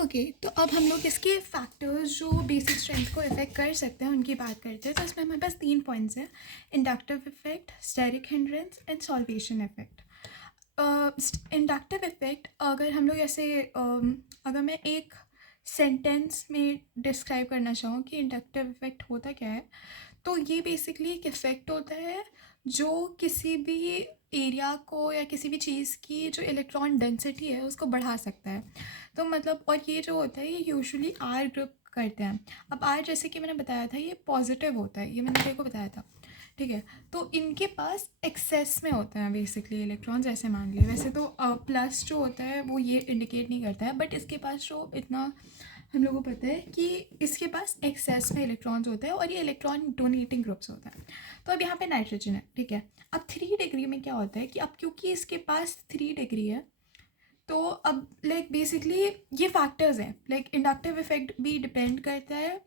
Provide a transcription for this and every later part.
Okay, तो अब हम लोग इसके फैक्टर्स जो बेसिक स्ट्रेंथ को इफेक्ट कर सकते हैं उनकी बात करते हैं। तो इसमें हमारे पास 3 पॉइंट्स हैं: inductive effect, steric hindrance and solvation effect. Inductive effect अगर हम लोग ऐसे अगर मैं एक सेंटेंस में डिस्क्राइब करना चाहूँ कि इंडक्टिव इफेक्ट होता क्या है, तो ये बेसिकली एक इफ़ेक्ट होता है जो किसी भी एरिया को या किसी भी चीज़ की जो इलेक्ट्रॉन डेंसिटी है उसको बढ़ा सकता है। तो मतलब, और ये जो होता है ये यूजुअली आर ग्रुप करते हैं। अब आर, जैसे कि मैंने बताया था, ये पॉजिटिव होता है, ये मैंने तेरे को बताया था, ठीक है। तो इनके पास एक्सेस में होते हैं बेसिकली इलेक्ट्रॉन्स, ऐसे मान लिए। वैसे तो प्लस जो होता है वो ये इंडिकेट नहीं करता है, बट इसके पास जो इतना हम लोगों को पता है कि इसके पास एक्सेस में इलेक्ट्रॉन्स होते हैं और ये इलेक्ट्रॉन डोनेटिंग ग्रुप्स होता है। तो अब यहाँ पे नाइट्रोजन है, ठीक है। अब 3 डिग्री में क्या होता है कि अब क्योंकि इसके पास 3 डिग्री है, तो अब बेसिकली ये फैक्टर्स हैं। इंडक्टिव इफेक्ट भी डिपेंड करता है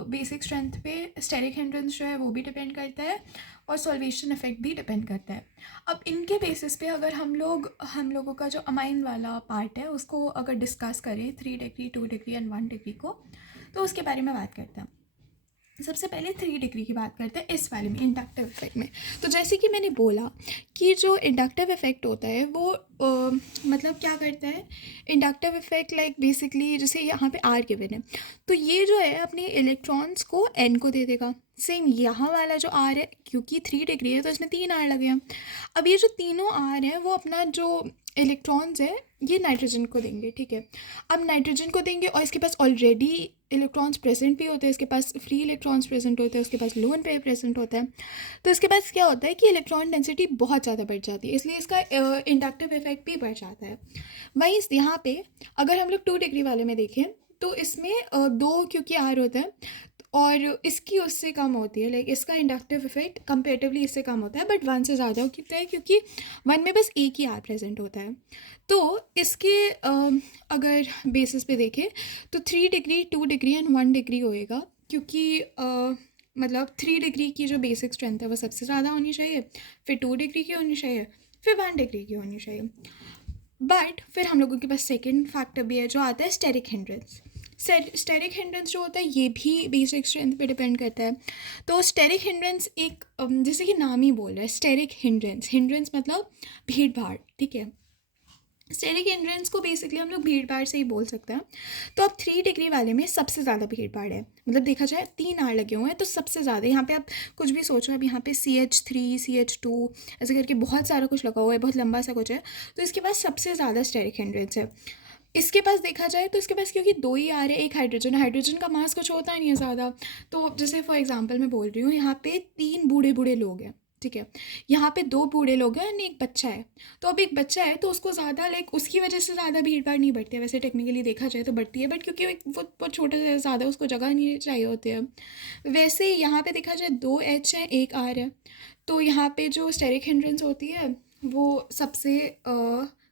बेसिक स्ट्रेंथ पे, स्टेरिक हिंड्रेंस जो है वो भी डिपेंड करता है, और सॉल्वेशन इफेक्ट भी डिपेंड करता है। अब इनके बेसिस पे अगर हम लोगों का जो अमाइन वाला पार्ट है उसको अगर डिस्कस करें, 3 डिग्री, 2 डिग्री एंड 1 डिग्री को, तो उसके बारे में बात करते हैं। सबसे पहले 3 डिग्री की बात करते हैं इस वाले में, इंडक्टिव इफेक्ट में। तो जैसे कि मैंने बोला कि जो इंडक्टिव इफेक्ट होता है वो मतलब क्या करता है, इंडक्टिव इफेक्ट बेसिकली जैसे यहाँ पे आर गिवन है, तो ये जो है अपने इलेक्ट्रॉन्स को एन को दे देगा। सेम यहाँ वाला जो आर है, क्योंकि 3 डिग्री है तो इसमें 3 आर लगे हैं। अब ये जो तीनों आर हैं वो अपना जो इलेक्ट्रॉन्स है ये नाइट्रोजन को देंगे, ठीक है। अब नाइट्रोजन को देंगे और इसके पास ऑलरेडी इलेक्ट्रॉन्स प्रेजेंट भी होते हैं, इसके पास फ्री इलेक्ट्रॉन्स प्रेजेंट होते हैं, उसके पास लोन पे प्रेजेंट होता है। तो इसके पास क्या होता है कि इलेक्ट्रॉन डेंसिटी बहुत ज़्यादा बढ़ जाती है, इसलिए इसका इंडक्टिव इफेक्ट भी बढ़ जाता है। वहीं यहाँ पे अगर हम लोग 2 डिग्री वाले में देखें तो इसमें 2 क्योंकि आर होता है और इसकी उससे कम होती है, इसका इंडक्टिव इफेक्ट कंपेरेटिवली इससे कम होता है, बट 1 से ज़्यादा होता है क्योंकि 1 में बस एक ही आर प्रेजेंट होता है। तो इसके अगर बेसिस पे देखें तो 3 डिग्री, 2 डिग्री एंड 1 डिग्री होएगा, क्योंकि मतलब 3 डिग्री की जो बेसिक स्ट्रेंथ है वो सबसे ज़्यादा होनी चाहिए, फिर 2 डिग्री की होनी चाहिए, फिर 1 डिग्री की होनी चाहिए। बट फिर हम लोगों के पास सेकेंड फैक्टर भी है जो आता है स्टेरिक हिंड्रेंस। स्टेरिक हिंड्रेंस जो होता है ये भी बेसिक स्ट्रेंथ पे डिपेंड करता है। तो स्टेरिक हिंड्रेंस एक जैसे कि नाम ही बोल रहा है, स्टेरिक हिंड्रेंस, हिंड्रेंस मतलब भीड़ भाड़, ठीक है। स्टेरिक हिंड्रेंस को बेसिकली हम लोग भीड़ भाड़ से ही बोल सकते हैं। तो अब 3 डिग्री वाले में सबसे ज़्यादा भीड़ भाड़ है, मतलब देखा जाए 3 आर लगे हुए हैं तो सबसे ज़्यादा यहाँ पे आप कुछ भी सोचो, अब यहाँ पे CH3, CH2 ऐसे करके बहुत सारा कुछ लगा हुआ है, बहुत लंबा सा कुछ है, तो इसके पास सबसे ज़्यादा स्टेरिक हिंड्रेंस है। इसके पास देखा जाए तो इसके पास क्योंकि 2 ही आ रहे हैं, एक हाइड्रोजन, हाइड्रोजन का मास कुछ होता नहीं है ज़्यादा। तो जैसे फॉर एग्जांपल मैं बोल रही हूँ, यहाँ पे 3 बूढ़े बूढ़े लोग हैं, ठीक है। यहाँ पे 2 बूढ़े लोग हैं और एक बच्चा है। तो अब एक बच्चा है तो उसको ज़्यादा उसकी वजह से ज़्यादा भीड़ भाड़ नहीं बढ़ती है, वैसे टेक्निकली देखा जाए तो बढ़ती है, बट क्योंकि वो बहुत छोटा सा ज़्यादा उसको जगह नहीं चाहिए होती है। वैसे यहाँ पे देखा जाए 2 H है, 1 R है, तो यहाँ पे जो स्टेरिक हिंड्रेंस होती है वो सबसे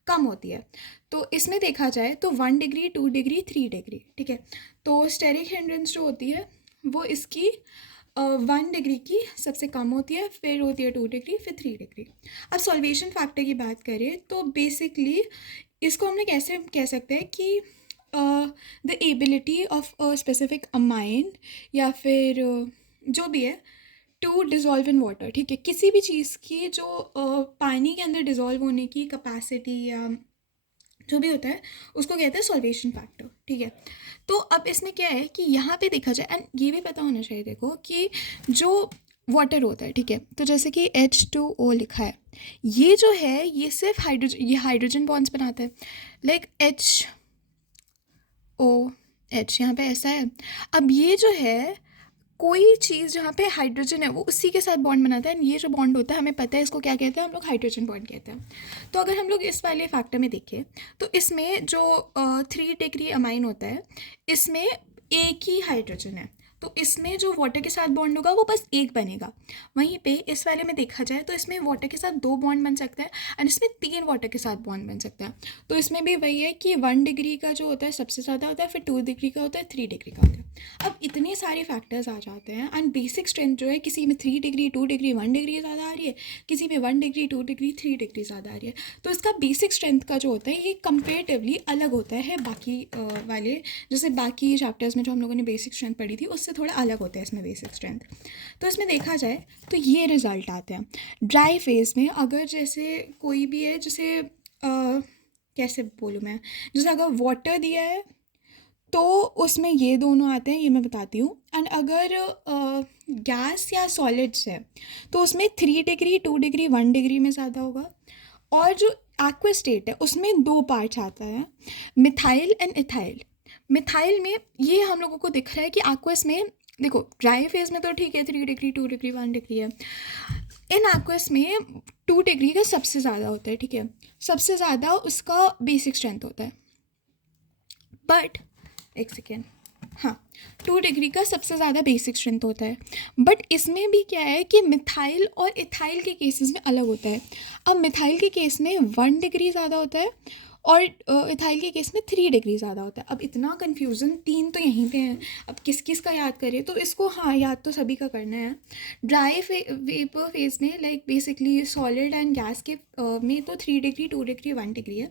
कम होती है। तो इसमें देखा जाए तो 1 डिग्री, 2 डिग्री, 3 डिग्री, ठीक है। तो स्टेरिक हिंड्रेंस जो होती है वो इसकी 1 डिग्री की सबसे कम होती है, फिर होती है 2 डिग्री, फिर 3 डिग्री। अब सॉल्वेशन फैक्टर की बात करें तो बेसिकली इसको हमने कैसे कह सकते हैं कि the ability of a specific amine या फिर जो भी है टू डिज़ोल्व इन वाटर, ठीक है। किसी भी चीज़ की जो पानी के अंदर डिज़ोल्व होने की कैपेसिटी या जो भी होता है उसको कहते हैं सॉल्वेशन फैक्टर, ठीक है। तो अब इसमें क्या है कि यहाँ पे देखा जाए, एंड ये भी पता होना चाहिए देखो कि जो वाटर होता है, ठीक है, तो जैसे कि H2O लिखा है, ये जो है ये सिर्फ हाइड्रोजन बॉन्ड्स बनाता है, HOH यहाँ पे ऐसा है। अब ये जो है कोई चीज़ जहाँ पे हाइड्रोजन है वो उसी के साथ बॉन्ड बनाता है, ये जो बॉन्ड होता है हमें पता है इसको क्या कहते हैं, हम लोग हाइड्रोजन बॉन्ड कहते हैं। तो अगर हम लोग इस वाले फैक्टर में देखें तो इसमें जो 3 डिग्री अमाइन होता है इसमें एक ही हाइड्रोजन है, तो इसमें जो वाटर के साथ बॉन्ड होगा वो बस एक बनेगा। वहीं पे इस वाले में देखा जाए तो इसमें वाटर के साथ 2 बॉन्ड बन सकता है एंड इसमें 3 वाटर के साथ बॉन्ड बन सकता है। तो इसमें भी वही है कि 1 डिग्री का जो होता है सबसे ज़्यादा होता है, फिर 2 डिग्री का होता है, 3 डिग्री का होता है। अब इतने सारे फैक्टर्स आ जाते हैं एंड बेसिक स्ट्रेंथ जो है किसी में 3 डिग्री 2 डिग्री 1 डिग्री ज़्यादा आ रही है, किसी में 1 डिग्री 2 डिग्री 3 डिग्री ज़्यादा आ रही है। तो इसका बेसिक स्ट्रेंथ का जो होता है ये कंपेरेटिवली अलग होता है बाकी वाले, जैसे बाकी चैप्टर्स में जो हम लोगों ने बेसिक स्ट्रेंथ पढ़ी थी उससे थोड़ा अलग होता है इसमें बेसिक स्ट्रेंथ। तो इसमें देखा जाए तो ये रिज़ल्ट आते हैं ड्राई फेज में। अगर जैसे कोई भी है, जैसे कैसे बोलूँ मैं, जैसे अगर वाटर दिया है तो उसमें ये दोनों आते हैं, ये मैं बताती हूँ। एंड अगर गैस या सॉलिड्स है तो उसमें 3 डिग्री 2 डिग्री 1 डिग्री में ज़्यादा होगा। और जो एक्वा स्टेट है उसमें 2 पार्ट्स आता है, मिथाइल एंड इथाइल। मिथाइल में ये हम लोगों को दिख रहा है कि एक्वस में देखो ड्राई फेज में तो ठीक है 3 डिग्री 2 डिग्री 1 डिग्री है, इन एक्वस में 2 डिग्री का सबसे ज़्यादा होता है, ठीक है, सबसे ज़्यादा उसका बेसिक स्ट्रेंथ होता है। बट एक सेकेंड, हाँ 2 डिग्री का सबसे ज़्यादा बेसिक स्ट्रेंथ होता है। बट इसमें भी क्या है कि मिथाइल और इथाइल के केसेस में अलग होता है। अब मिथाइल के केस में 1 डिग्री ज़्यादा होता है और इथाइल के केस में 3 डिग्री ज़्यादा होता है। अब इतना कन्फ्यूज़न, 3 तो यहीं पे हैं, अब किस किस का याद करें, तो इसको हाँ याद तो सभी का करना है। ड्राई वेपर फेज में like basically solid and gas के में तो 3 डिग्री 2 डिग्री 1 डिग्री है।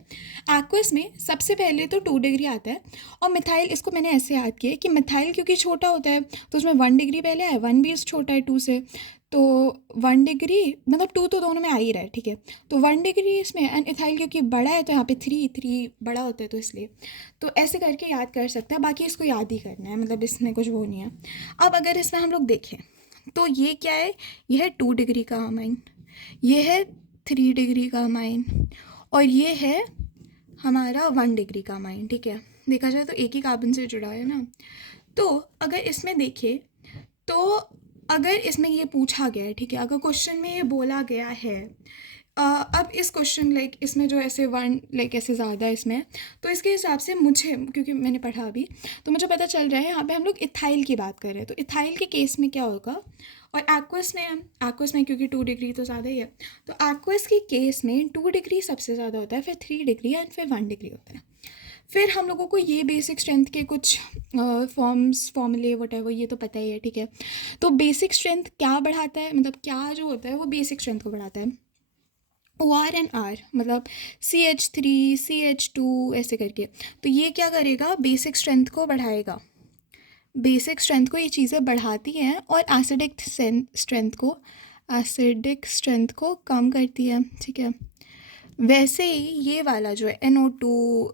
एक्वस में सबसे पहले तो 2 डिग्री आता है। और मिथाइल, इसको मैंने ऐसे याद किया कि मिथाइल क्योंकि छोटा होता है तो उसमें 1 डिग्री पहले है, 1 भी छोटा है 2 से, तो 1 डिग्री मतलब 2 तो दोनों में आ ही रहा है, ठीक है, तो 1 डिग्री इसमें। एंड इथाइल क्योंकि बड़ा है तो यहाँ पे 3 बड़ा होता है तो इसलिए, तो ऐसे करके याद कर सकते हैं। बाकी इसको याद ही करना है, मतलब इसमें कुछ वो नहीं है। अब अगर इसमें हम लोग देखें तो ये क्या है, ये है 2 डिग्री का अमाइन, ये है 3 डिग्री का अमाइन, और ये है हमारा 1 डिग्री का अमाइन, ठीक है। देखा जाए तो एक ही कार्बन से जुड़ा है ना। तो अगर इसमें देखें तो अगर इसमें ये पूछा गया है, ठीक है, अगर क्वेश्चन में ये बोला गया है अब इस क्वेश्चन लाइक इसमें जो ऐसे 1 लाइक ऐसे ज़्यादा इसमें, तो इसके हिसाब से मुझे, क्योंकि मैंने पढ़ा अभी तो मुझे पता चल रहा है यहाँ पे हम लोग इथाइल की बात कर रहे हैं। तो इथाइल के केस में क्या होगा, और एक्वस में क्योंकि 2 डिग्री तो ज़्यादा ही है, तो एक्वस के केस में 2 डिग्री सबसे ज़्यादा होता है, फिर 3 डिग्री एंड फिर 1 डिग्री होता है। फिर हम लोगों को ये बेसिक स्ट्रेंथ के कुछ फॉर्मूले वटेवर ये तो पता ही है, ठीक है। तो बेसिक स्ट्रेंथ क्या बढ़ाता है, मतलब क्या जो होता है वो बेसिक स्ट्रेंथ को बढ़ाता है, OR एंड R, मतलब CH3 CH2 ऐसे करके। तो ये क्या करेगा, बेसिक स्ट्रेंथ को बढ़ाएगा, बेसिक स्ट्रेंथ को ये चीज़ें बढ़ाती हैं, और एसिडिक स्ट्रेंथ को कम करती है, ठीक है। वैसे ही ये वाला जो है NO2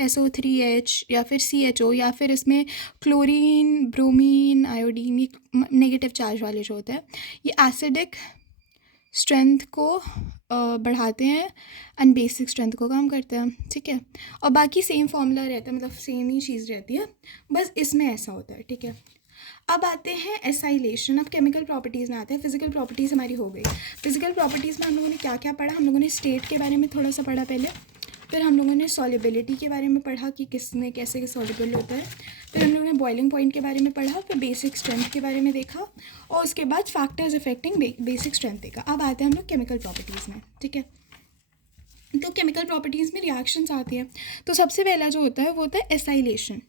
SO3H या फिर CHO या फिर इसमें क्लोरीन ब्रोमीन आयोडीन, ये नेगेटिव चार्ज वाले जो होते हैं, ये एसिडिक स्ट्रेंथ को बढ़ाते हैं एंड बेसिक स्ट्रेंथ को कम करते हैं, ठीक है। और बाकी सेम फॉर्मूला रहता है, मतलब सेम ही चीज़ रहती है, बस इसमें ऐसा होता है, ठीक है। अब आते हैं एसाइलेशन। अब केमिकल प्रॉपर्टीज़ में आते हैं। फिजिकल प्रॉपर्टीज़ हमारी हो गई। फिजिकल प्रॉपर्टीज़ में हम लोगों ने क्या क्या पढ़ा, हम लोगों ने स्टेट के बारे में थोड़ा सा पढ़ा पहले, फिर हम लोगों ने सॉल्युबिलिटी के बारे में पढ़ा कि किस में कैसे सॉल्युबल होता है, फिर हम लोगों ने बॉइलिंग पॉइंट के बारे में पढ़ा, फिर बेसिक स्ट्रेंथ के बारे में देखा, और उसके बाद फैक्टर्स अफेक्टिंग बेसिक स्ट्रेंथ देखा। अब आते हैं हम लोग केमिकल प्रॉपर्टीज़ में, ठीक है। तो केमिकल प्रॉपर्टीज़ में रिएक्शंस आती हैं। तो सबसे पहला जो होता है वो होता है एसाइलेशन।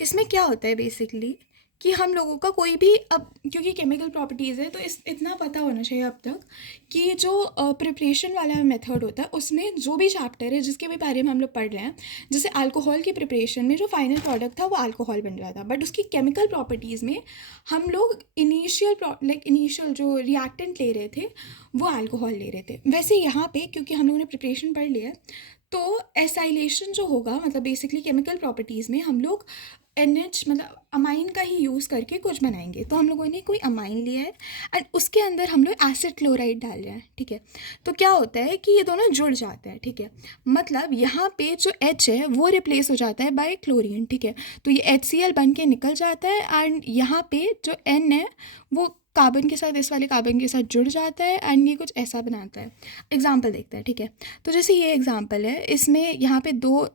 इसमें क्या होता है बेसिकली कि हम लोगों का कोई भी, अब क्योंकि केमिकल प्रॉपर्टीज़ है तो इतना पता होना चाहिए अब तक कि जो प्रिपरेशन वाला मेथड होता है उसमें जो भी चैप्टर है जिसके भी बारे में हम लोग पढ़ रहे हैं, जैसे अल्कोहल की प्रिपरेशन में जो फाइनल प्रोडक्ट था वो अल्कोहल बन रहा था, बट उसकी केमिकल प्रॉपर्टीज़ में हम लोग इनिशियल जो रिएक्टेंट ले रहे थे वो अल्कोहल ले रहे थे। वैसे यहाँ पे क्योंकि हम लोगों ने प्रिपरेशन पढ़ लिया है तो एसाइलेशन जो होगा, मतलब बेसिकली केमिकल प्रॉपर्टीज़ में हम लोग NH मतलब अमाइन का ही यूज़ करके कुछ बनाएंगे। तो हम लोगों ने कोई अमाइन लिया है एंड उसके अंदर हम लोग एसिड क्लोराइड डाल रहे हैं, ठीक है। तो क्या होता है कि ये दोनों जुड़ जाते हैं, ठीक है, मतलब यहाँ पे जो H है वो रिप्लेस हो जाता है बाय क्लोरीन, ठीक है। तो ये HCl बन के निकल जाता है एंड यहाँ पे जो N है वो कार्बन के साथ, इस वाले कार्बन के साथ जुड़ जाता है एंड ये कुछ ऐसा बनाता है। एग्जाम्पल देखते हैं, ठीक है। तो जैसे ये एग्जाम्पल है, इसमें यहाँ पे 2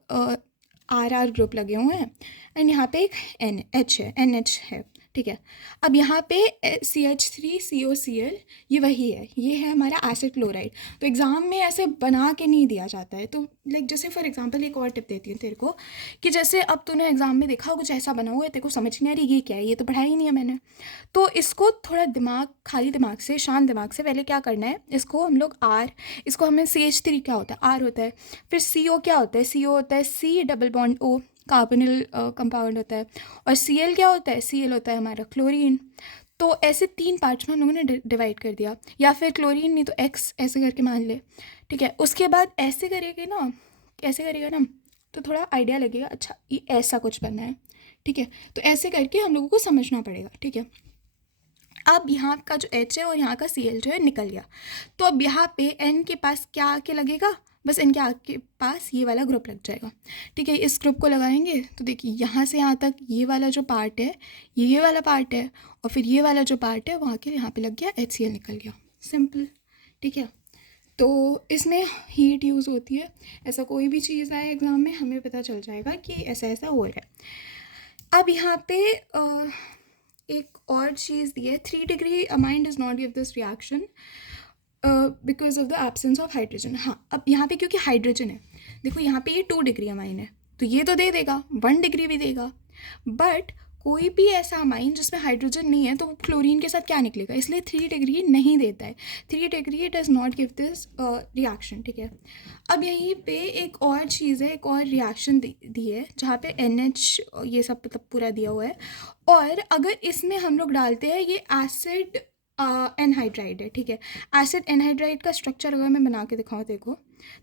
RR ग्रुप लगे हुए हैं एंड यहाँ पे एक NH है, NH है, ठीक है। अब यहाँ पे CH3COCl ये वही है, ये है हमारा एसिड क्लोराइड। तो एग्ज़ाम में ऐसे बना के नहीं दिया जाता है। तो लाइक जैसे फॉर एग्जांपल एक और टिप देती हूँ तेरे को कि जैसे अब तूने एग्ज़ाम में देखा कुछ ऐसा बना हुआ है, तेरे को समझ नहीं आ रही ये क्या है, ये तो पढ़ाया ही नहीं है मैंने। तो इसको थोड़ा दिमाग, खाली दिमाग से, शांत दिमाग से पहले क्या करना है, इसको हम लोग इसको हमें CH3 क्या होता है, R होता है। फिर CO क्या होता है, CO होता है C double bond O, carbonyl compound होता है। और Cl क्या होता है, Cl होता है हमारा क्लोरीन। तो ऐसे 3 पार्ट्स में हम लोगों ने डिवाइड कर दिया, या फिर क्लोरीन नहीं तो X ऐसे करके मान ले, ठीक है। उसके बाद ऐसे करेगा ना तो थोड़ा आइडिया लगेगा, अच्छा ये ऐसा कुछ बनना है, ठीक है। तो ऐसे करके हम लोगों को समझना पड़ेगा, ठीक है। अब यहाँ का जो H है और यहाँ का Cl जो है निकल गया। तो अब यहाँ पे N के पास क्या आके लगेगा, बस N के आके पास ये वाला ग्रुप लग जाएगा, ठीक है। इस ग्रुप को लगाएंगे तो देखिए यहाँ से यहाँ तक ये वाला जो पार्ट है ये वाला पार्ट है, और फिर ये वाला जो पार्ट है वहाँ के यहाँ पे लग गया, HCl निकल गया, सिंपल, ठीक है। तो इसमें हीट यूज़ होती है, ऐसा कोई भी चीज़ आए एग्ज़ाम में हमें पता चल जाएगा कि ऐसा ऐसा हो रहा है। अब यहाँ पे एक और चीज़ दी है, 3 degree amine does not give this reaction because of the absence of hydrogen. हाँ, अब यहाँ पे क्योंकि हाइड्रोजन है, देखो यहाँ पे ये 2 डिग्री अमाइन है तो ये तो दे देगा, 1 डिग्री भी देगा। बट कोई भी ऐसा अमाइन जिसमें हाइड्रोजन नहीं है तो क्लोरीन के साथ क्या निकलेगा, इसलिए 3 डिग्री नहीं देता है। 3 degree does not give this reaction, ठीक है। अब यहीं पे एक और चीज़ है, एक और रिएक्शन दी है जहाँ पे NH ये सब मतलब पूरा दिया हुआ है, और अगर इसमें हम लोग डालते हैं ये एसिड एनहाइड्राइड है, ठीक है। एसिड एनहाइड्राइड का स्ट्रक्चर अगर मैं बना के दिखाऊँ देखो,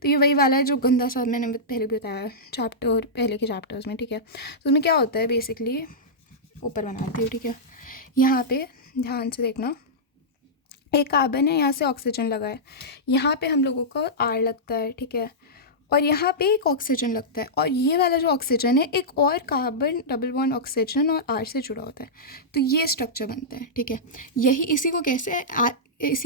तो ये वही वाला है जो गंदा सा मैंने पहले भी बताया पहले के चैप्टर्स में, ठीक है। तो उसमें क्या होता है बेसिकली, ऊपर बनाती हूँ, ठीक है। यहाँ पे ध्यान से देखना, एक कार्बन है, यहाँ से ऑक्सीजन लगा है, यहाँ पे हम लोगों को R लगता है, ठीक है। और यहाँ पे एक ऑक्सीजन लगता है, और ये वाला जो ऑक्सीजन है एक और कार्बन डबल बॉन्ड ऑक्सीजन और R से जुड़ा होता है, तो ये स्ट्रक्चर बनता है, ठीक है। इसी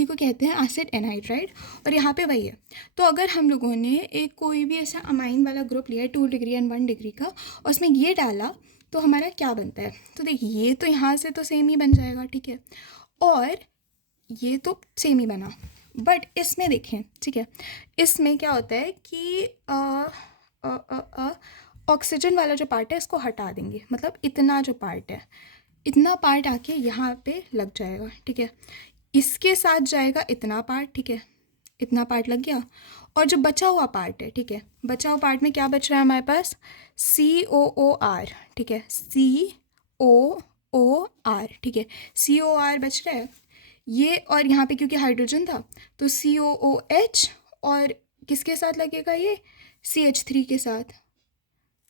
को कहते हैं एसिड एनहाइड्राइड, और यहाँ पे वही है। तो अगर हम लोगों ने एक कोई भी ऐसा अमाइन वाला ग्रुप लिया है 2 डिग्री एंड 1 डिग्री का, और उसमें ये डाला तो हमारा क्या बनता है, तो देखिए ये तो यहाँ से तो सेम ही बन जाएगा, ठीक है। और ये तो सेम ही बना, बट इसमें देखें, ठीक है, इसमें क्या होता है कि ऑक्सीजन वाला जो पार्ट है इसको हटा देंगे, मतलब इतना जो पार्ट है, इतना पार्ट आके यहाँ पे लग जाएगा, ठीक है। इसके साथ जाएगा इतना पार्ट, ठीक है, इतना पार्ट लग गया। और जो बचा हुआ पार्ट है, ठीक है, बचा हुआ पार्ट में क्या बच रहा है हमारे पास, COOR, ठीक है, COOR, ठीक है, COR बच रहा है ये। और यहाँ पे क्योंकि हाइड्रोजन था तो COOH, और किसके साथ लगेगा ये, CH3 के साथ,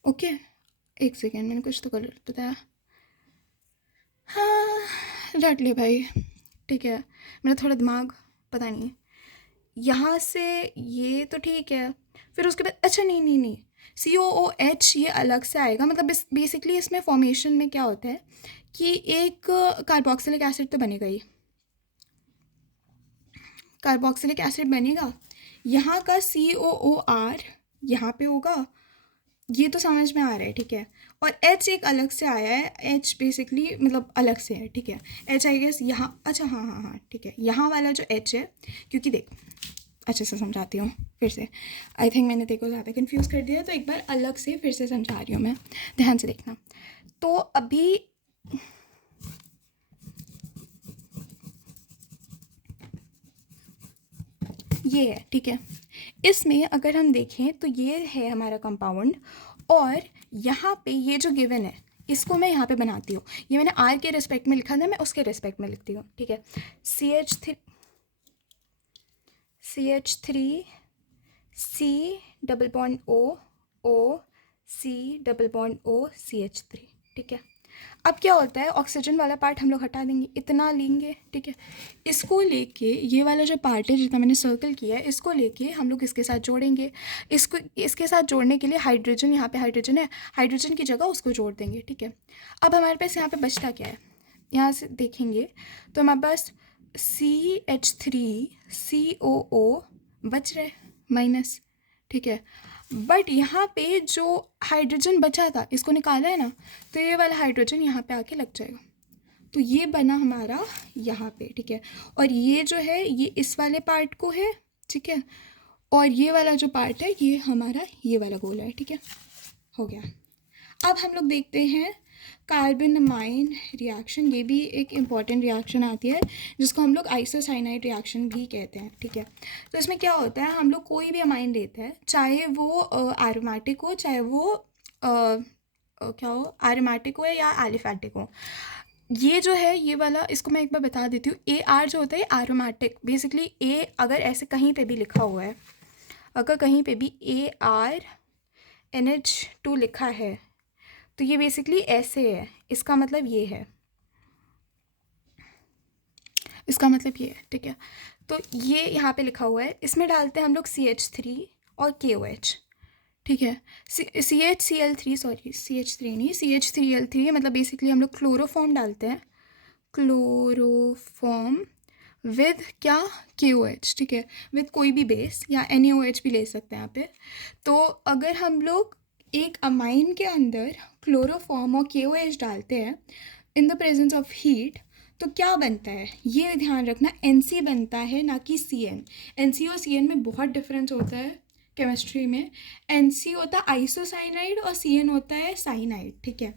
ओके। एक सेकेंड, मैंने कुछ तो गलत बताया, हाँ रट ले भाई, ठीक है, मेरा थोड़ा दिमाग पता नहीं है। यहाँ से ये तो ठीक है, फिर उसके बाद अच्छा नहीं, COOH ये अलग से आएगा, मतलब बेसिकली इसमें फॉर्मेशन में क्या होता है कि एक कार्बोक्सिलिक एसिड तो बनेगा ही, कार्बोक्सिलिक एसिड बनेगा, यहाँ का COOR यहाँ पे होगा, ये तो समझ में आ रहा है, ठीक है। और H एक अलग से आया है, H बेसिकली मतलब अलग से है, ठीक है। H आई गेस यहाँ, अच्छा हाँ, ठीक है, यहाँ वाला जो H है, क्योंकि देख अच्छे से समझाती हूँ फिर से, आई थिंक मैंने देखो ज़्यादा कंफ्यूज कर दिया, तो एक बार अलग से फिर से समझा रही हूँ मैं, ध्यान से देखना। तो अभी ये है, ठीक है। इसमें अगर हम देखें तो ये है हमारा कंपाउंड, और यहाँ पे ये जो गिवन है इसको मैं यहाँ पे बनाती हूँ, ये मैंने R के रिस्पेक्ट में लिखा था, मैं उसके रिस्पेक्ट में लिखती हूँ, ठीक है। CH3 C double bond O C double bond O CH3, ठीक है। अब क्या होता है, ऑक्सीजन वाला पार्ट हम लोग हटा देंगे, इतना लेंगे, ठीक है। इसको लेके ये वाला जो पार्ट है जितना मैंने सर्कल किया है, इसको लेके हम लोग इसके साथ जोड़ेंगे, इसके साथ जोड़ने के लिए हाइड्रोजन, यहाँ पे हाइड्रोजन है, हाइड्रोजन की जगह उसको जोड़ देंगे, ठीक है। अब हमारे पास यहाँ पे बचता क्या है, यहाँ से देखेंगे तो हमारे पास CH3COO बच रहे माइनस, ठीक है। बट यहाँ पे जो हाइड्रोजन बचा था इसको निकाला है ना, तो ये वाला हाइड्रोजन यहाँ पे आके लग जाएगा, तो ये बना हमारा यहाँ पे, ठीक है। और ये जो है ये इस वाले पार्ट को है, ठीक है, और ये वाला जो पार्ट है ये हमारा ये वाला गोला है, ठीक है, हो गया। अब हम लोग देखते हैं कार्बनमाइन रिएक्शन। ये भी एक इम्पॉर्टेंट रिएक्शन आती है जिसको हम लोग आइसोसाइनाइड रिएक्शन भी कहते हैं, ठीक है। तो इसमें क्या होता है, हम लोग कोई भी अमाइन लेते हैं, चाहे वो एरोमेटिक हो, चाहे वो क्या हो, एरोमेटिक हो या एलिफेटिक हो। ये जो है ये वाला, इसको मैं एक बार बता देती हूँ। AR जो होता है एरोमेटिक, बेसिकली ए अगर ऐसे कहीं पे भी लिखा हुआ है, अगर कहीं पे भी ArNH2 लिखा है तो ये बेसिकली ऐसे है, इसका मतलब ये है, इसका मतलब ये है, ठीक है। तो ये यहाँ पे लिखा हुआ है, इसमें डालते हैं हम लोग CH3 और KOH, ठीक है। CHCl3, सॉरी CH3 नहीं, CH3L3, मतलब बेसिकली हम लोग क्लोरोफॉर्म डालते हैं, क्लोरोफॉर्म विद क्या, KOH, ठीक है, विद कोई भी बेस या NaOH भी ले सकते हैं यहाँ पे। तो अगर हम लोग एक अमाइन के अंदर क्लोरोफॉर्म और KOH डालते हैं in the presence of heat, तो क्या बनता है ये ध्यान रखना, NC बनता है, ना कि CN। NC और CN में बहुत डिफरेंस होता है केमिस्ट्री में। NC होता है आइसोसाइनाइड और CN होता है साइनाइड, ठीक है।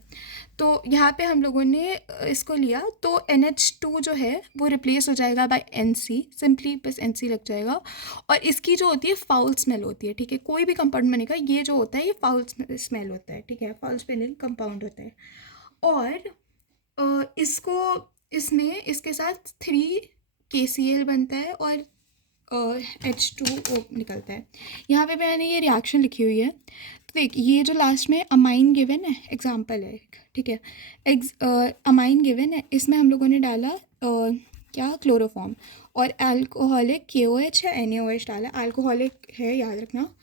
तो यहाँ पे हम लोगों ने इसको लिया, तो NH2 जो है वो रिप्लेस हो जाएगा बाय NC, सिंपली बस NC लग जाएगा। और इसकी जो होती है फाउल स्मेल होती है, ठीक है। कोई भी कंपाउंड बनेगा ये जो होता है ये फाउल स्मेल होता है, ठीक है, फाउल स्मेलिंग कंपाउंड होता है। और इसको इसमें इसके साथ 3 KCl बनता है और H2O निकलता है। यहाँ पे मैंने ये रिएक्शन लिखी हुई है, तो देख ये जो लास्ट में अमाइन गिवन है, एग्जाम्पल है, ठीक है, अमाइन गिवन है, इसमें हम लोगों ने डाला क्या, क्लोरोफॉर्म, और अल्कोहलिक KOH है, NaOH डाला, अल्कोहलिक है याद रखना।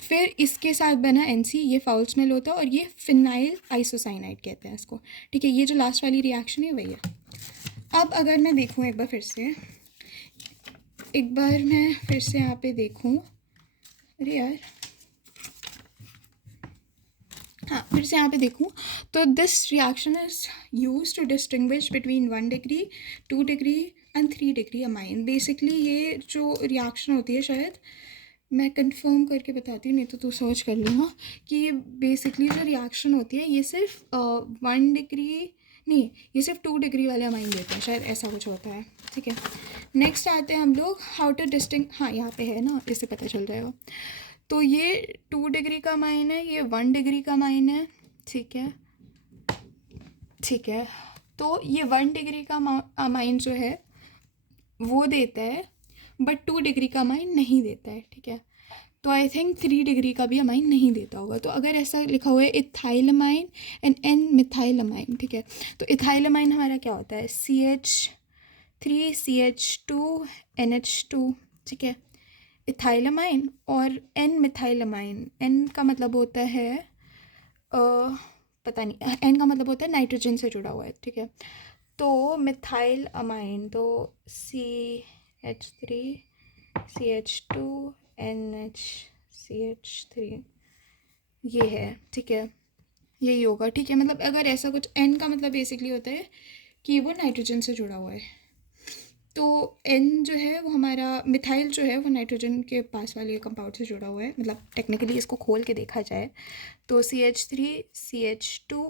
फिर इसके साथ बना NC, ये फाउल स्मेल होता है, और ये फिनाइल आइसोसाइनाइड कहते हैं इसको, ठीक है। ये जो लास्ट वाली रिएक्शन है वही है। अब अगर मैं देखूँ एक बार फिर से, यहाँ पे देखूँ, अरे यार, हाँ फिर से यहाँ पे देखूँ, तो this reaction is use to distinguish between 1 degree, 2 degree and 3 degree amine. Basically ये जो रिएक्शन होती है, शायद मैं कंफर्म करके बताती हूँ, नहीं तो तू सर्च कर लूँगा, कि ये बेसिकली जो रिएक्शन होती है ये सिर्फ 1 डिग्री नहीं, ये सिर्फ 2 डिग्री वाले अमाइन देते हैं, शायद ऐसा कुछ होता है, ठीक है। नेक्स्ट आते हैं हम लोग हाउ टू डिस्टिंग, हाँ यहाँ पे है ना, इससे पता चल जाएगा। तो ये 2 डिग्री का अमाइन है, ये 1 डिग्री का अमाइन है, ठीक है, ठीक है। तो ये 1 डिग्री का अमाइन जो है वो देता है, बट 2 डिग्री का अमाइन नहीं देता है, ठीक है। तो आई थिंक 3 डिग्री का भी अमाइन नहीं देता होगा। तो अगर ऐसा लिखा हुआ है इथाइलमाइन एंड एन मिथाइलमाइन, ठीक है, तो इथाइलमाइन हमारा क्या होता है, CH3 CH2 NH2, ठीक है, इथाइलमाइन। और एन मिथाइलमाइन, एन का मतलब होता है पता नहीं, एन का मतलब होता है नाइट्रोजन से जुड़ा हुआ है, ठीक है। तो मिथाइल अमाइन, तो CH3 CH2 NHCH3 ये है, ठीक है, यही होगा, ठीक है। मतलब अगर ऐसा कुछ, N का मतलब बेसिकली होता है कि वो नाइट्रोजन से जुड़ा हुआ है, तो N जो है वो हमारा, मिथाइल जो है वो नाइट्रोजन के पास वाले कंपाउंड से जुड़ा हुआ है, मतलब टेक्निकली इसको खोल के देखा जाए तो CH3 CH2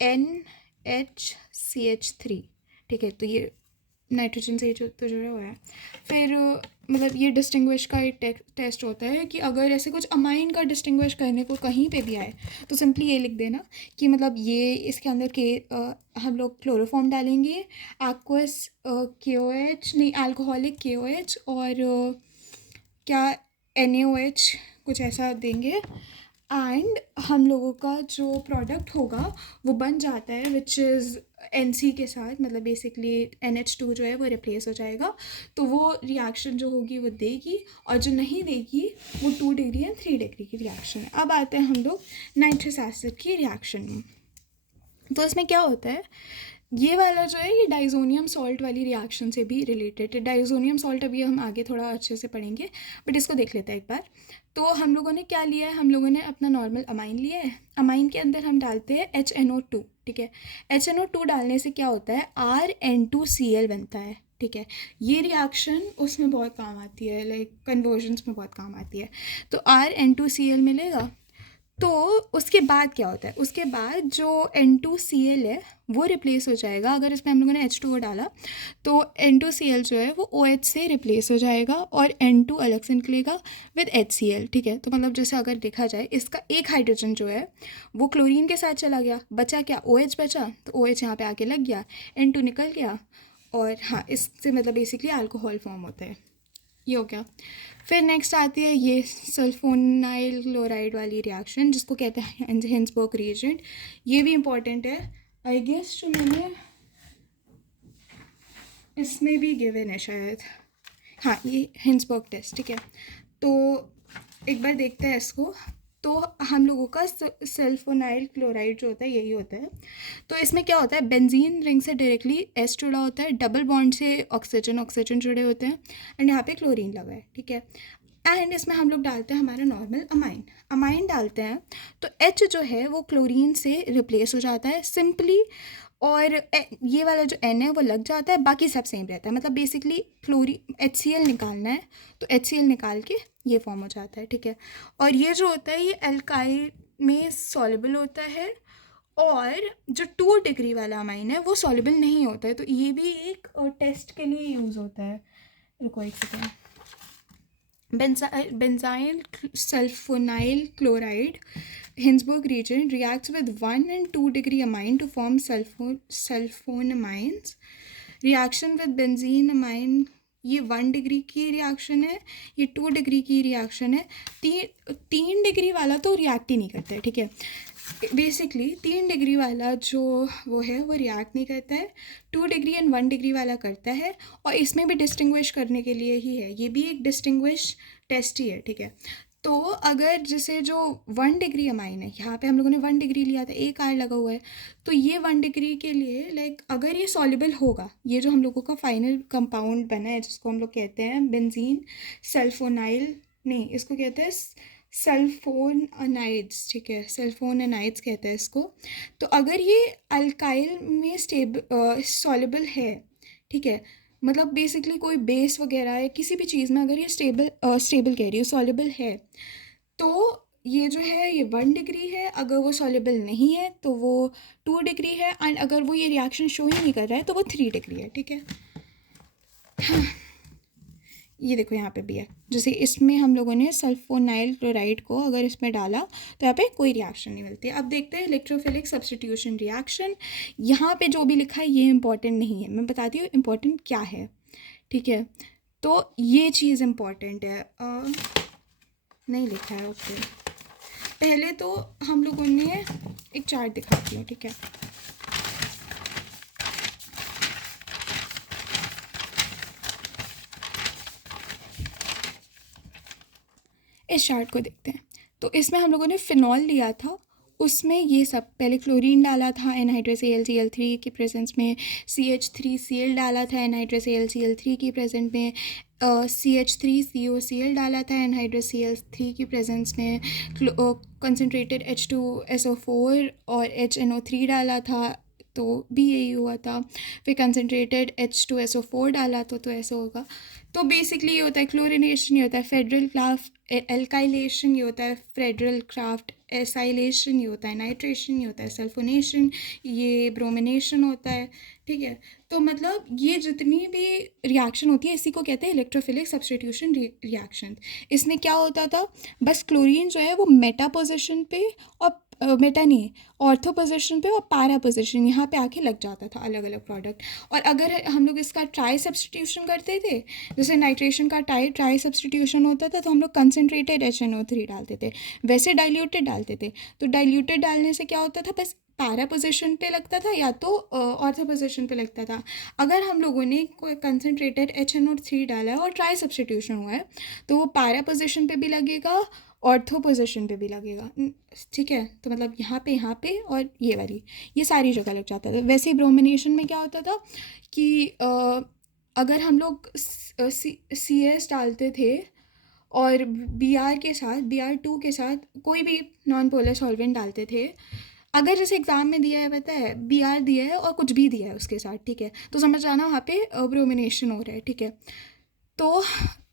NHCH3, ठीक है, तो ये नाइट्रोजन से जो तो जुड़ा हुआ है। फिर मतलब ये डिस्टिंग्विश का एक टेस्ट होता है कि अगर ऐसे कुछ अमाइन का डिस्टिंग्विश करने को कहीं पे भी आए तो सिंपली ये लिख देना कि मतलब ये इसके अंदर के हम लोग क्लोरोफॉर्म डालेंगे, एक्वस KOH नहीं, अल्कोहलिक KOH और क्या NaOH कुछ ऐसा देंगे, एंड हम लोगों का जो प्रोडक्ट होगा वो बन जाता है, विच इज़ NC के साथ, मतलब बेसिकली NH2 जो है वो रिप्लेस हो जाएगा। तो वो रिएक्शन जो होगी वो देगी, और जो नहीं देगी वो 2 डिग्री एंड 3 डिग्री की रिएक्शन है। अब आते हैं हम लोग नाइट्रस एसिड की रिएक्शन में। तो इसमें क्या होता है, ये वाला जो है ये डाइजोनियम सॉल्ट वाली रिएक्शन से भी रिलेटेड है। डाइजोनियम सॉल्ट अभी हम आगे थोड़ा अच्छे से पढ़ेंगे, बट इसको देख लेते हैं एक बार। तो हम लोगों ने क्या लिया है, हम लोगों ने अपना नॉर्मल अमाइन लिया है, अमाइन के अंदर हम डालते हैं HNO2, ठीक है। HNO2 डालने से क्या होता है, RN2Cl बनता है, ठीक है। ये रिएक्शन उसमें बहुत काम आती है, लाइक कन्वर्जन्स में बहुत काम आती है। तो RN2Cl मिलेगा, तो उसके बाद क्या होता है, उसके बाद जो N2Cl है वो रिप्लेस हो जाएगा। अगर इसमें हम लोगों ने H2O डाला तो N2Cl जो है वो OH से रिप्लेस हो जाएगा और N2 अलग से निकलेगा विद HCl, ठीक है। तो मतलब जैसे अगर देखा जाए, इसका एक हाइड्रोजन जो है वो क्लोरीन के साथ चला गया, बचा क्या, OH बचा, तो OH यहाँ पे आके लग गया, N2 निकल गया, और हाँ, इससे मतलब बेसिकली अल्कोहल फॉर्म होता है। ये हो गया। फिर नेक्स्ट आती है ये सल्फोनाइल क्लोराइड वाली रिएक्शन, जिसको कहते हैं हिंसबर्ग रिएजेंट। ये भी इम्पॉर्टेंट है, आई गेस जो मैंने इसमें भी गिवन है शायद, हाँ ये हिंसबर्ग टेस्ट, ठीक है। तो एक बार देखते हैं इसको। तो हम लोगों का सल्फोनाइल क्लोराइड जो होता है यही होता है। तो इसमें क्या होता है, बेंजीन रिंग से डायरेक्टली एस जुड़ा होता है, डबल बॉन्ड से ऑक्सीजन जुड़े होते हैं, एंड यहाँ पे क्लोरीन लगा है, ठीक है। एंड इसमें हम लोग डालते हैं हमारा नॉर्मल अमाइन डालते हैं, तो H जो है वो क्लोरीन से रिप्लेस हो जाता है सिंपली, और ये वाला जो N है वो लग जाता है, बाकी सब सेम रहता है। मतलब बेसिकली HCl निकालना है तो HCl निकाल के ये फॉर्म हो जाता है, ठीक है। और ये जो होता है ये एल्काइल में सॉल्युबल होता है, और जो 2 डिग्री वाला अमाइन है वो सॉल्युबल नहीं होता है। तो ये भी एक टेस्ट के लिए यूज़ होता है। रुको एक second. benzyl sulfonyl chloride Hinsberg reagent reacts with 1 and 2 degree amine to form sulfonamines. Reaction with benzene amine, ये 1 डिग्री की रिएक्शन है, ये 2 डिग्री की रिएक्शन है। 3 डिग्री वाला तो रिएक्ट ही नहीं करता है, ठीक है। बेसिकली 3 डिग्री वाला जो वो है वो रिएक्ट नहीं करता है, 2 डिग्री एंड 1 डिग्री वाला करता है। और इसमें भी डिस्टिंग्विश करने के लिए ही है, ये भी एक डिस्टिंग्विश टेस्ट ही है, ठीक है। तो अगर जैसे जो 1 डिग्री अमाइन है, यहाँ पे हम लोगों ने 1 डिग्री लिया था, एक आर लगा हुआ है, तो ये 1 डिग्री के लिए लाइक अगर ये सॉल्युबल होगा, ये जो हम लोगों का फाइनल कंपाउंड बना है जिसको हम लोग कहते हैं बेंजीन सल्फोनाइल, नहीं इसको कहते हैं सल्फोनाइड्स, ठीक है, सल्फोनाइड्स कहते हैं इसको। तो अगर ये अल्काइल में सॉल्युबल है, ठीक है, मतलब बेसिकली कोई बेस वगैरह है किसी भी चीज़ में, अगर ये स्टेबल कह रही हूँ सॉल्युबल है, तो ये जो है ये 1 डिग्री है। अगर वो सॉल्युबल नहीं है तो वो 2 डिग्री है, एंड अगर वो ये रिएक्शन शो ही नहीं कर रहा है तो वो 3 डिग्री है, ठीक है। ये देखो यहाँ पे भी है, जैसे इसमें हम लोगों ने सल्फोनाइल क्लोराइड को अगर इसमें डाला तो यहाँ पे कोई रिएक्शन नहीं मिलती है। अब देखते हैं इलेक्ट्रोफिलिक सब्स्टिट्यूशन रिएक्शन। यहाँ पे जो भी लिखा है ये इंपॉर्टेंट नहीं है, मैं बताती हूँ इंपॉर्टेंट क्या है, ठीक है। तो ये चीज़ इंपॉर्टेंट है, नहीं लिखा है, ओके। पहले तो हम लोगों ने एक चार्ट दिखाती हूँ, ठीक है। इस चार्ट को देखते हैं। तो इसमें हम लोगों ने फिनॉल लिया था, उसमें ये सब पहले क्लोरीन डाला था एनहाइड्रस AlCl3 की प्रेजेंस में, CH3Cl डाला था एनहाइड्रस AlCl3 की प्रेजेंस में, CH3COCl डाला था एनहाइड्रस Cl3 की प्रेजेंस में, कंसनट्रेटेड H2SO4 और HNO3 डाला था तो भी यही हुआ था। फिर कंसनट्रेटेड H2SO4 डाला तो ऐसा होगा। तो बेसिकली ये होता है क्लोरिनेशन, ये होता है फेडरल क्राफ्ट, एल्काइलेशन ये होता है फेडरल क्राफ्ट, एसाइलेशन ये होता है नाइट्रेशन, ये होता है सल्फोनेशन, ये ब्रोमिनेशन होता है, ठीक है। तो मतलब ये जितनी भी रिएक्शन होती है इसी को कहते हैं इलेक्ट्रोफिलिक सब्स्टिट्यूशन रिएक्शन। इसमें क्या होता था, बस क्लोरीन जो है वो मेटा पोजिशन पे और मेटा नहीं ऑर्थो पोजिशन पे और पैरा पोजिशन यहाँ पे आके लग जाता था अलग अलग प्रोडक्ट। और अगर हम लोग इसका ट्राई सब्स्टिट्यूशन करते थे, जैसे नाइट्रेशन का ट्राई सब्स्टिट्यूशन होता था, तो हम लोग कंसनट्रेटेड HNO3 डालते थे, वैसे डाइल्यूटेड डालते थे। तो डाइल्यूटेड डालने से क्या होता था, बस पैरा पोजिशन पे लगता था या तो ऑर्थो पोजिशन पे लगता था। अगर हम लोगों ने कोई कंसनट्रेटेड HNO3 डाला है और ट्राई सब्स्टिट्यूशन हुआ है तो वो पैरा पोजिशन पे भी लगेगा, ऑर्थो पोजिशन पे भी लगेगा, ठीक है। तो मतलब यहाँ पे और ये वाली ये सारी जगह लग जाता था। वैसे ही ब्रोमिनेशन में क्या होता था कि अगर हम लोग CS डालते थे और Br के साथ Br2 के साथ कोई भी नॉन पोलर सॉल्वेंट डालते थे, अगर जैसे एग्ज़ाम में दिया है पता है Br दिया है और कुछ भी दिया है उसके साथ, ठीक है, तो समझ जाना वहाँ पे ब्रोमिनेशन हो रहा है, ठीक है। तो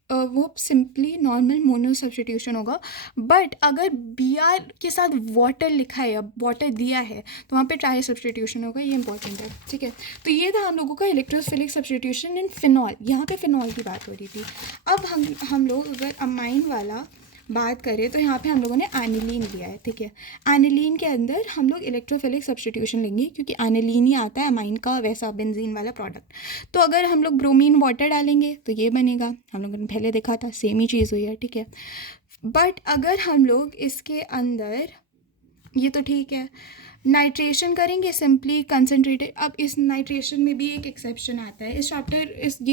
वो सिंपली नॉर्मल मोनो सब्स्टिट्यूशन होगा। बट अगर Br के साथ वाटर लिखा है या वाटर दिया है तो वहाँ पे ट्राई सब्स्टिट्यूशन होगा, ये इंपॉर्टेंट है, ठीक है। तो ये था हम लोगों का इलेक्ट्रोफिलिक सब्स्टिट्यूशन इन फिनॉल। यहाँ पे फिनॉल की बात हो रही थी। अब हम लोग अगर अमाइन वाला बात करें तो यहाँ पे हम लोगों ने एनिलीन लिया है, ठीक है। एनिलीन के अंदर हम लोग इलेक्ट्रोफिलिक सब्स्टिट्यूशन लेंगे क्योंकि एनिलीन ही आता है अमाइन का वैसा बेंजीन वाला प्रोडक्ट। तो अगर हम लोग ब्रोमीन वाटर डालेंगे तो ये बनेगा, हम लोगों ने पहले देखा था, सेम ही चीज़ हुई है, ठीक है। बट अगर हम लोग इसके अंदर, ये तो ठीक है, नाइट्रेशन करेंगे सिंपली कंसनट्रेटेड। अब इस नाइट्रेशन में भी एक एक्सेप्शन आता है। ये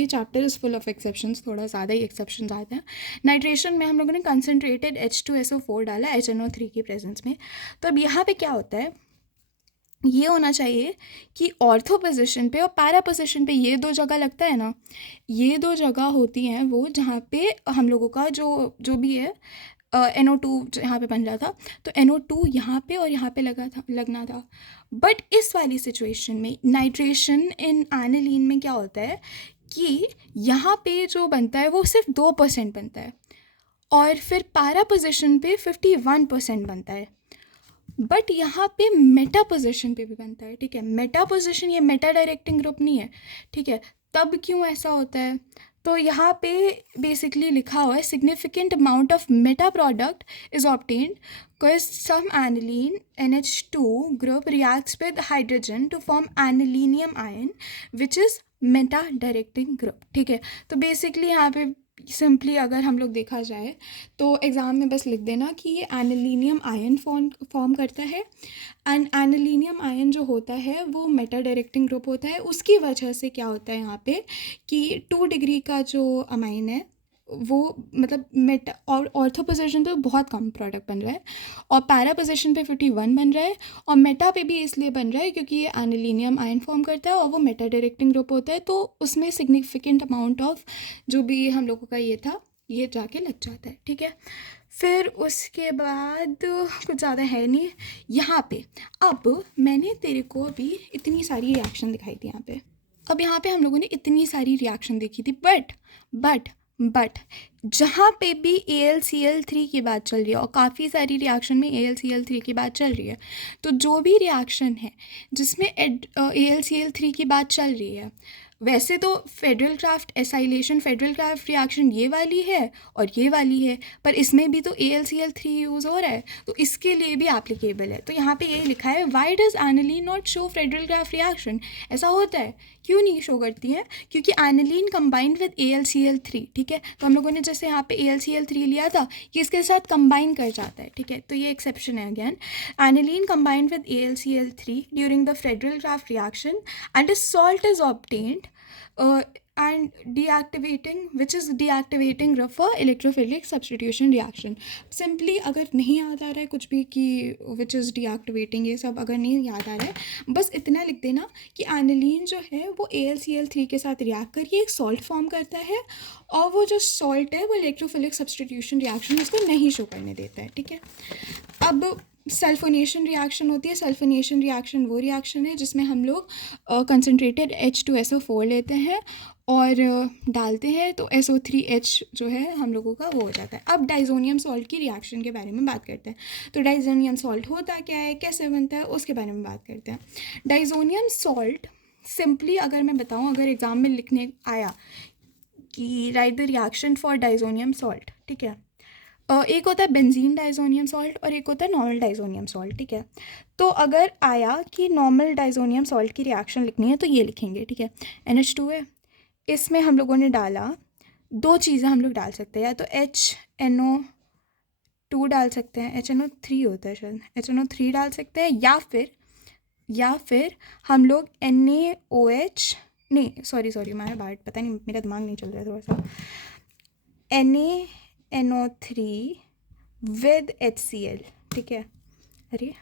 chapter is full of exceptions, थोड़ा ज़्यादा ही एक्सेप्शंस आते हैं। नाइट्रेशन में हम लोगों ने कंसनट्रेटेड H2SO4 डाला HNO3 की प्रेजेंस में। तो अब यहाँ पे क्या होता है, ये होना चाहिए कि ऑर्थो पोजिशन पे और पैरा पोजिशन पे ये दो जगह लगता है ना, ये दो जगह होती हैं वो जहाँ पे हम लोगों का जो भी है NO2 यहाँ पे बन रहा था, तो NO2 यहाँ पे और यहाँ पे लगना था। बट इस वाली सिचुएशन में नाइट्रेशन इन एनिलीन में क्या होता है कि यहाँ पे जो बनता है वो सिर्फ 2% बनता है और फिर पैरा पोजिशन पे 51% बनता है। बट यहाँ पे मेटा पोजिशन पे भी बनता है, ठीक है। मेटा पोजिशन, ये मेटा डायरेक्टिंग ग्रुप नहीं है, ठीक है। तब क्यों ऐसा होता है, तो यहाँ पे बेसिकली लिखा हुआ है significant amount of meta product is obtained because some aniline NH2 group reacts with hydrogen to form anilinium ion which is meta directing group, ठीक है। तो बेसिकली यहाँ पे सिंपली अगर हम लोग देखा जाए तो एग्ज़ाम में बस लिख देना कि ये एनिलीनियम आयन फॉर्म करता है। एंड एनिलीनियम आयन जो होता है वो मेटा डायरेक्टिंग ग्रुप होता है। उसकी वजह से क्या होता है यहाँ पे कि 2 डिग्री का जो अमाइन है वो मतलब मेटा और ऑर्थो पोजिशन पे बहुत कम प्रोडक्ट बन रहा है और पैरा पोजिशन पे 51 बन रहा है और मेटा पे भी इसलिए बन रहा है क्योंकि ये एनिलीनियम आयन फॉर्म करता है और वो मेटा डायरेक्टिंग ग्रुप होता है। तो उसमें सिग्निफिकेंट अमाउंट ऑफ जो भी हम लोगों का ये था ये जाके लग जाता है, ठीक है। फिर उसके बाद कुछ ज़्यादा है नहीं यहाँ पे। अब मैंने तेरे को अभी इतनी सारी रिएक्शन दिखाई थी यहाँ पे। अब यहाँ पे हम लोगों ने इतनी सारी रिएक्शन देखी थी बट जहाँ पे भी AlCl3 की बात चल रही है और काफ़ी सारी रिएक्शन में AlCl3 की बात चल रही है, तो जो भी रिएक्शन है जिसमें AlCl3 की बात चल रही है, वैसे तो federal Crafts acylation federal craft reaction ये वाली है और ये वाली है, पर इसमें भी तो AlCl3 यूज़ हो रहा है तो इसके लिए भी एप्लीकेबल है। तो यहाँ पे ये लिखा है why does aniline not show federal craft reaction. ऐसा होता है, क्यों नहीं शो करती है, क्योंकि एनिलीन कंबाइंड विद AlCl3, ठीक है। तो हम लोगों ने जैसे यहाँ पे AlCl3 लिया था कि इसके साथ कंबाइन कर जाता है, ठीक है। तो ये एक्सेप्शन है again, aniline combined with AlCl3 during the federal craft reaction and a salt is obtained and which is deactivating group for electrophilic substitution reaction. Simply अगर नहीं याद आ रहा है कुछ भी कि which is deactivating, ये सब अगर नहीं याद आ रहा है बस इतना लिख देना कि एनिलीन जो है वो AlCl3 के साथ रिएक्ट करके एक सॉल्ट फॉर्म करता है और वो जो सॉल्ट है वो इलेक्ट्रोफिलिक सब्स्टिट्यूशन रिएक्शन उसको नहीं शो करने देता है, ठीक है। अब सल्फोनेशन रिएक्शन होती है। सल्फोनेशन रिएक्शन वो रिएक्शन है जिसमें हम लोग कंसनट्रेटेड H2SO4 लेते हैं और डालते हैं तो SO3H जो है हम लोगों का वो हो जाता है। अब डाइजोनियम सॉल्ट की रिएक्शन के बारे में बात करते हैं। तो डाइजोनियम सॉल्ट होता क्या है, कैसे बनता है, उसके बारे में बात करते हैं। डाइजोनियम सॉल्ट सिंपली अगर मैं बताऊँ, अगर एग्ज़ाम में लिखने आया कि right the reaction for diazonium salt, ठीक है, एक होता है बेंजीन डाइजोनियम सॉल्ट और एक होता है नॉर्मल डाइजोनियम सॉल्ट, ठीक है। तो अगर आया कि नॉर्मल डाइजोनियम सॉल्ट की रिएक्शन लिखनी है तो ये लिखेंगे, ठीक है। NH2 है, इसमें हम लोगों ने डाला दो चीज़ें हम लोग डाल सकते हैं, या तो HNO2 डाल सकते हैं, HNO3 होता है शायद, HNO3 डाल सकते हैं, या फिर हम लोग NaOH नहीं सॉरी मैं बात पता नहीं मेरा दिमाग नहीं चल रहा है थोड़ा सा, NaNO3 विद HCl, ठीक है। अरे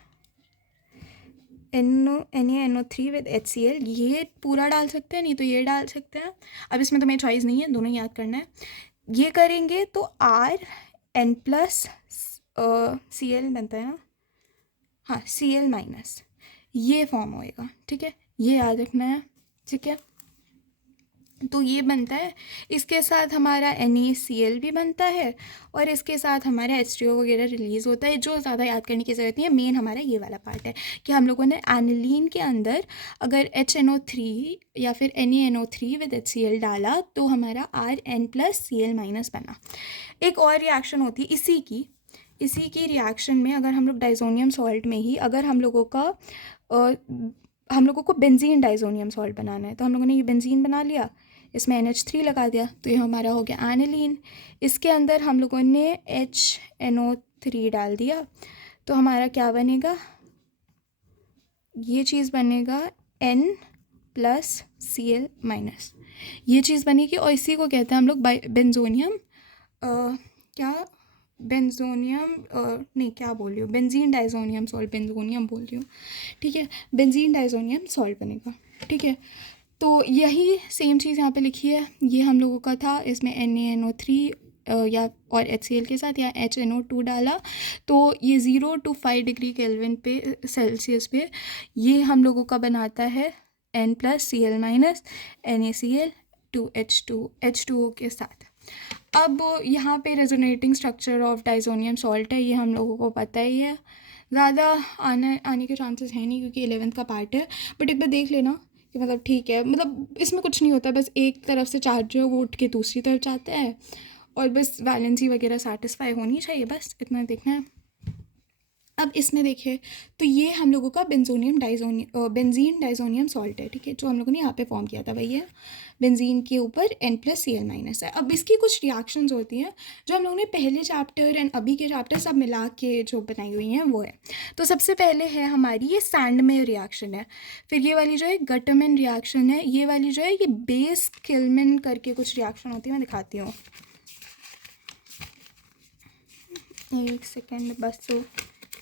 NaNO3 विद HCl ये पूरा डाल सकते हैं, नहीं तो ये डाल सकते हैं। अब इसमें तो मेरी चॉइस नहीं है, दोनों याद करना है। ये करेंगे तो RN+ Cl बनता है ना, हाँ Cl-, ये फॉर्म होएगा, ठीक है, ये याद रखना है, ठीक है। तो ये बनता है, इसके साथ हमारा NaCl भी बनता है और इसके साथ हमारा H2O वगैरह रिलीज़ होता है। जो ज़्यादा याद करने की ज़रूरत नहीं है, मेन हमारा ये वाला पार्ट है कि हम लोगों ने एनिलीन के अंदर अगर HNO3 या फिर NaNO3 विद HCl डाला तो हमारा Rn+Cl- बना। एक और रिएक्शन होती है इसी की रिएक्शन में, अगर हम लोग डाइज़ोनियम सॉल्ट में ही अगर हम लोगों को बेंजीन डाइज़ोनियम सॉल्ट बनाना है, तो हम लोगों ने ये बेंजीन बना लिया, इसमें NH3 लगा दिया, तो ये हमारा हो गया एनिलीन। इसके अंदर हम लोगों ने HNO3 डाल दिया, तो हमारा क्या बनेगा, ये चीज़ बनेगा N+Cl-, ये चीज़ बनेगी। और इसी को कहते हैं हम लोग बेंजोनियम बेंजीन डाइज़ोनियम सॉल्ट, बेंजोनियम बोल रही हूँ, ठीक है, बेंजीन डाइज़ोनियम सॉल्ट बनेगा, ठीक है। तो यही सेम चीज़ यहाँ पे लिखी है, ये हम लोगों का था, इसमें NaNO3 या और HCl के साथ या HNO2 डाला, तो ये 0 to 5 डिग्री केल्विन पे सेल्सियस पे ये हम लोगों का बनाता है N+Cl- NaCl to H2O के साथ। अब यहाँ पे रेजोनेटिंग स्ट्रक्चर ऑफ डाइज़ोनियम सॉल्ट है, ये हम लोगों को पता ही है, ज़्यादा आने के चांसेस हैं नहीं क्योंकि 11th का पार्ट है, बट एक बार देख लेना कि मतलब ठीक है, मतलब इसमें कुछ नहीं होता, बस एक तरफ से चार्ज जो है वो उठ के दूसरी तरफ जाता है और बस वैलेंसी वगैरह सेटिस्फाई होनी चाहिए, बस इतना देखना है। अब इसमें देखिए, तो ये हम लोगों का बेंजीन डाइज़ोनियम सॉल्ट है, ठीक है, जो हम लोगों ने यहाँ पे फॉर्म किया था, वही है, बेंजीन के ऊपर N+Cl- है। अब इसकी कुछ रिएक्शंस होती हैं जो हम लोगों ने पहले चैप्टर एंड अभी के चैप्टर सब मिला के जो बनाई हुई हैं वो है। तो सबसे पहले है हमारी ये सैंडमेयर रिएक्शन है, फिर ये वाली जो है गटरमैन रिएक्शन है, ये वाली जो है ये बेस किल्मैन करके कुछ रिएक्शन होती है, मैं दिखाती हूँ, एक सेकेंड बस। तो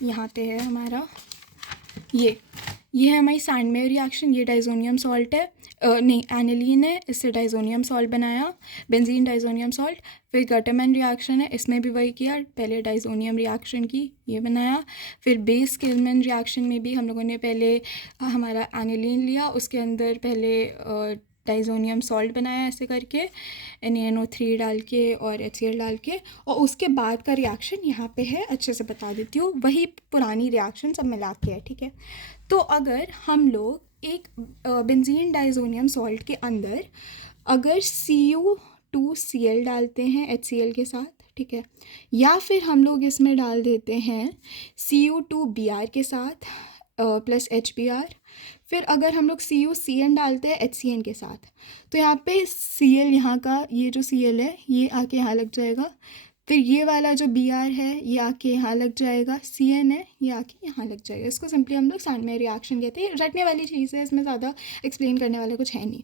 यहाँ पे है हमारा ये है हमारी सैंडमेयर रिएक्शन, ये डाइज़ोनियम सॉल्ट है, नहीं एनिलीन है, इससे डाइज़ोनियम सॉल्ट बनाया, बेंजीन डाइज़ोनियम सॉल्ट। फिर गटरमैन रिएक्शन है, इसमें भी वही किया, पहले डाइज़ोनियम रिएक्शन की, ये बनाया। फिर बेस किल्मैन रिएक्शन में भी हम लोगों ने पहले हमारा एनिलीन लिया, उसके अंदर पहले डाइज़ोनियम सॉल्ट बनाया ऐसे करके, NaNO3 डाल के और HCl डाल के, और उसके बाद का रिएक्शन यहाँ पे है, अच्छे से बता देती हूँ, वही पुरानी रिएक्शन सब मिला के है, ठीक है। तो अगर हम लोग एक बेंजीन डाइज़ोनियम सॉल्ट के अंदर अगर Cu2Cl डालते हैं HCl के साथ, ठीक है, या फिर हम लोग इसमें डाल देते हैं Cu2Br के साथ प्लस HBr, फिर अगर हम लोग CuCN डालते हैं HCN के साथ, तो यहाँ पे Cl, यहाँ का ये जो Cl है ये आके यहाँ लग जाएगा, फिर ये वाला जो Br है ये आके यहाँ लग जाएगा, Cn है ये आके यहाँ लग जाएगा। इसको सिंपली हम लोग सैंडमेयर रिएक्शन कहते हैं, रटने वाली चीज़ है, इसमें ज़्यादा एक्सप्लेन करने वाला कुछ है नहीं।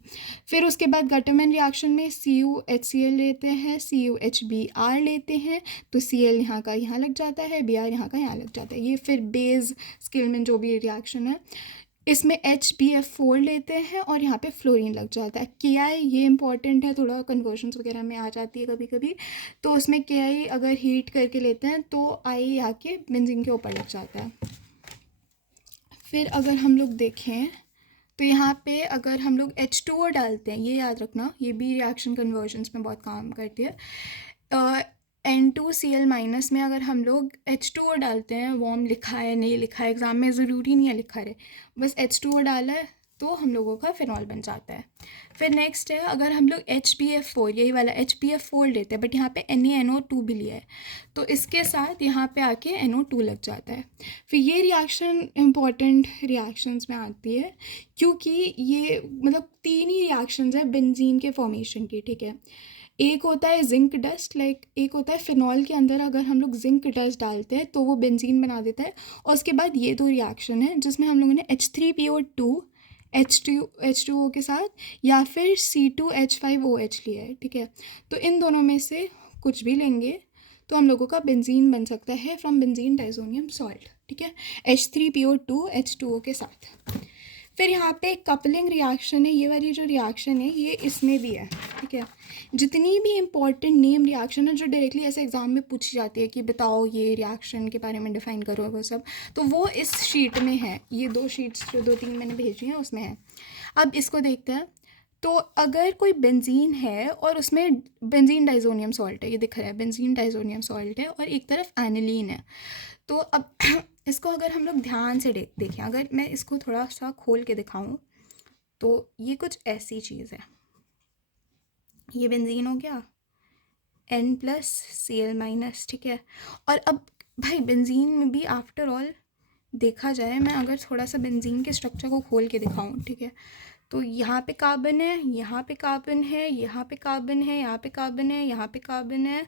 फिर उसके बाद गटरमैन रिएक्शन में CuHCl लेते हैं, CuHBr लेते हैं, तो Cl यहाँ का यहाँ लग जाता है, Br यहाँ का यहाँ लग जाता है। ये फिर बेस किल्मैन जो भी रिएक्शन है, इसमें HbF4 लेते हैं और यहाँ पे फ्लोरीन लग जाता है। Ki ये इंपॉर्टेंट है, थोड़ा कन्वर्जन्स वगैरह में आ जाती है कभी कभी, तो उसमें Ki अगर हीट करके लेते हैं तो I यहाँ के बेंजीन के ऊपर लग जाता है। फिर अगर हम लोग देखें तो यहाँ पे अगर हम लोग H2O डालते हैं, ये याद रखना, ये भी रिएक्शन कन्वर्जन्स में बहुत काम करती है। N2Cl- में अगर हम लोग H2O डालते हैं, वार्म लिखा है नहीं लिखा है एग्ज़ाम में, ज़रूरी नहीं है लिखा रहे, बस H2O डाला है तो हम लोगों का फिनॉल बन जाता है। फिर नेक्स्ट है अगर हम लोग HbF4, यही वाला HbF4 लेते हैं, बट यहाँ पे NaNO2 भी लिया है, तो इसके साथ यहाँ पे आके NO2 लग जाता है। फिर ये रिएक्शन इम्पॉर्टेंट रिएक्शंस में आती है क्योंकि ये मतलब 3 ही रिएक्शंस है बेंजीन के फॉर्मेशन की, ठीक है। एक होता है जिंक डस्ट, एक होता है फिनॉल के अंदर अगर हम लोग जिंक डस्ट डालते हैं तो वो बेंजीन बना देता है, और उसके बाद ये 2 रिएक्शन है जिसमें हम लोगों ने H3PO2 H2O के साथ या फिर C2H5OH लिया है, ठीक है। तो इन दोनों में से कुछ भी लेंगे तो हम लोगों का बेंजीन बन सकता है फ्रॉम बेंजीन डाइज़ोनियम सॉल्ट, ठीक है, H3PO2 H2O के साथ। फिर यहाँ पे कपलिंग रिएक्शन है, ये वाली जो रिएक्शन है ये इसमें भी है, ठीक है। जितनी भी इम्पॉर्टेंट नेम रिएक्शन है जो डायरेक्टली ऐसे एग्जाम में पूछी जाती है कि बताओ ये रिएक्शन के बारे में डिफाइन करो वो सब, तो वो इस शीट में है। ये 2 शीट्स जो 2-3 मैंने भेजी हैं उसमें है। अब इसको देखते हैं। तो अगर कोई बेंजीन है और उसमें बेंजीन डाइजोनियम सॉल्ट है, ये दिख रहा है बेंजीन डाइजोनियम सॉल्ट है, और एक तरफ एनिलीन है। तो अब इसको अगर हम लोग ध्यान से देखें, अगर मैं इसको थोड़ा सा खोल के दिखाऊं तो ये कुछ ऐसी चीज़ है। ये बेंजीन हो गया N+Cl-, ठीक है। और अब भाई बेंजीन में भी आफ्टर ऑल देखा जाए, मैं अगर थोड़ा सा बेंजीन के स्ट्रक्चर को खोल के दिखाऊं, ठीक है, तो यहाँ पे कार्बन है, यहाँ पे कार्बन है, यहाँ पे कार्बन है, यहाँ पे कार्बन है, यहाँ पे कार्बन है,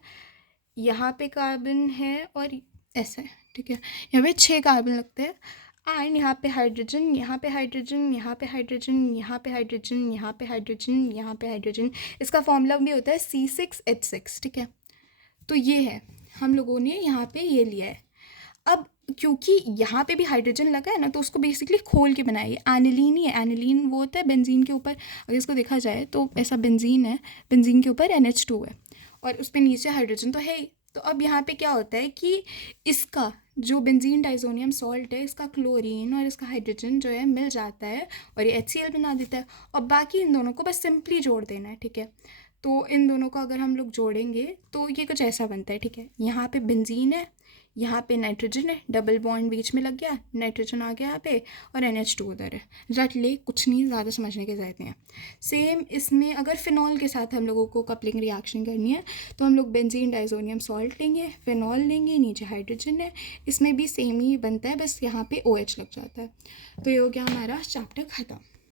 यहाँ पे कार्बन है, और ऐसे, ठीक है। यहाँ पे 6 कार्बन लगते हैं। एंड यहाँ पे हाइड्रोजन, यहाँ पे हाइड्रोजन, यहाँ पे हाइड्रोजन, यहाँ पे हाइड्रोजन, यहाँ पे हाइड्रोजन, यहाँ पे हाइड्रोजन। इसका फॉर्मूला भी होता है C6H6, ठीक है। तो ये है, हम लोगों ने यहाँ पे ये लिया है। अब क्योंकि यहाँ पे भी हाइड्रोजन लगा है ना, तो उसको बेसिकली खोल के बनाया। ये एनिलीन ही है। एनिलीन वो होता है बेंजीन के ऊपर, अगर इसको देखा जाए तो ऐसा बेंजीन है, बेंजीन के ऊपर NH2 है और उस पर नीचे हाइड्रोजन तो है ही। तो अब यहाँ पे क्या होता है कि इसका जो बेंजीन डाइजोनियम सॉल्ट है, इसका क्लोरीन और इसका हाइड्रोजन जो है मिल जाता है और ये HCl बना देता है। और बाकी इन दोनों को बस सिंपली जोड़ देना है, ठीक है। तो इन दोनों को अगर हम लोग जोड़ेंगे तो ये कुछ ऐसा बनता है, ठीक है। यहाँ पे बेंजीन है, यहाँ पे नाइट्रोजन है, डबल बॉन्ड बीच में लग गया, नाइट्रोजन आ गया यहाँ पे और NH2 उधर है। रट ले, कुछ नहीं, ज़्यादा समझने की ज़रूरत नहीं है। सेम इसमें अगर फिनॉल के साथ हम लोगों को कपलिंग रिएक्शन करनी है तो हम लोग बेंजीन डाइजोनियम सॉल्ट लेंगे, फिनॉल लेंगे, नीचे हाइड्रोजन है, इसमें भी सेम ही बनता है, बस यहाँ पे OH लग जाता है। तो ये हो गया हमारा चैप्टर ख़त्म।